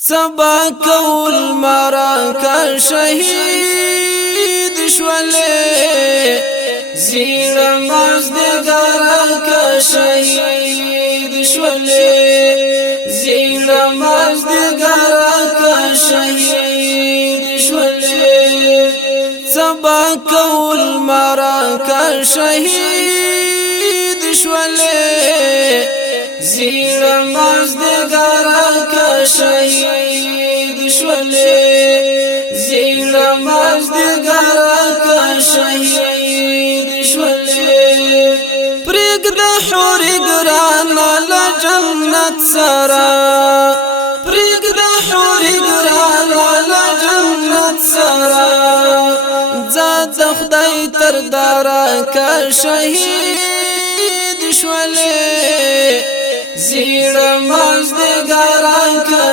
سبا کول مراکا شهید شولې زیر مازدګر کا شهید شولې زیر مازدګر کا شهید شولې سبا کول مراکا شهید شولې زیر مازدګر کا شهید شولې زیر مازدګر کا شهید شولې پرګد حور ګران له جنت سرا پرګد حور ګران له جنت سرا زاد خدای تر دارا کا شهید شولې زیر مازدګر کا